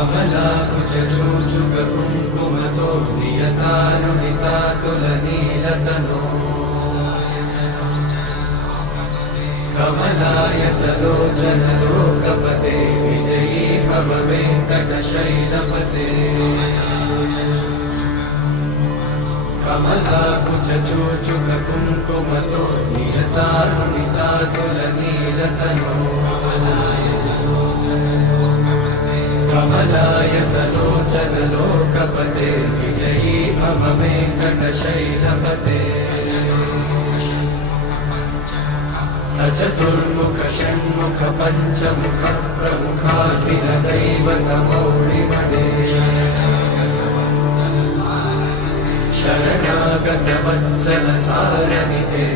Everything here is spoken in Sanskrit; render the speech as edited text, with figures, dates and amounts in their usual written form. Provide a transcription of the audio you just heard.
कमलाकुचूचुककुङ्कुमतो नियतानुनितातुलनीलतनो कमलायतलोचनलोकपते विजयी भव वेङ्कटशैलपते कमलाकुचूचुककुङ्कुमतो नियतानुनितातुलनीलतनो कमलायतलोचनलोकपते विजयी भव वेङ्कटशैलपते सचतुर्मुख षण्मुख पञ्चमुख प्रमुखाखिल दैवतमौलिमणे शरणागत वत्सल सारनिधे